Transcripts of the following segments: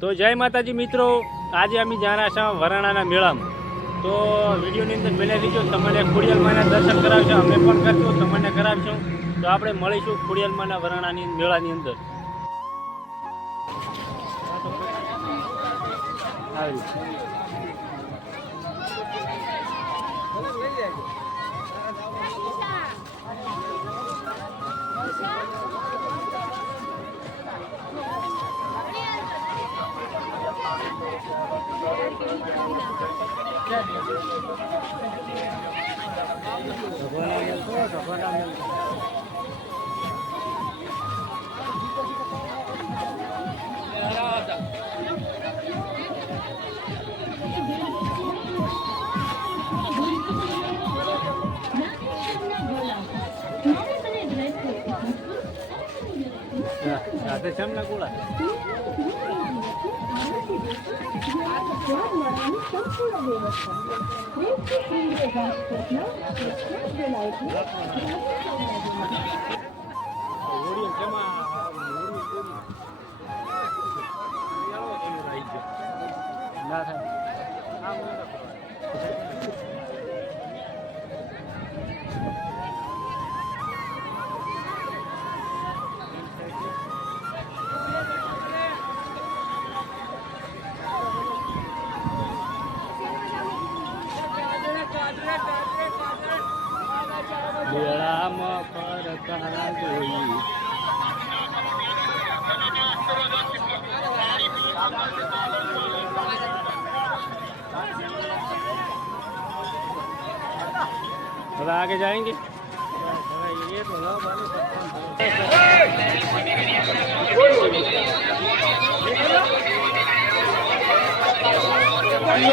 તો જય માતાજી મિત્રો, આજે અમે જાણા છે વરાણાના મેળામાં. તો વિડીયોની અંદર બને રહીજો, તમને ખોડિયાલમાના દર્શન કરાવશું, અમે પણ કરશું, તમને કરાવશું. તો આપણે મળીશું ખોડિયાલમાના વરાણાની મેળાની અંદર. સાથે છે ને ગોળા મેળામાં ફરતા જોઈ હવે आगे जाएंगे.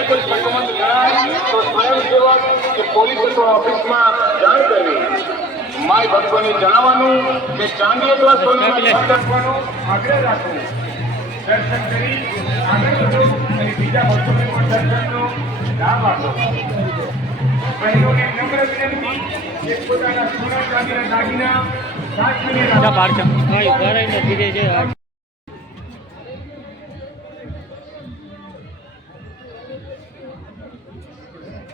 કોઈ સંક્રમણ જણાય તો સ્વયંસેવક કે પોલીસ અથવા ઓફિસમાં જાણ કરવી. માય ભક્તોને જણાવવાનું કે ચાંદી અથવા સોનામાં હાથ રાખવાનો આગ્રહ રાખવો. દર્શન કરી આગળ વધો અને બીજા ભક્તોને પણ દર્શનનો લાભ આપો. બહેનોને નમ્ર વિનંતી કે પોતાના સોના ચાંદીના દાગીના સાચવીને રાખો.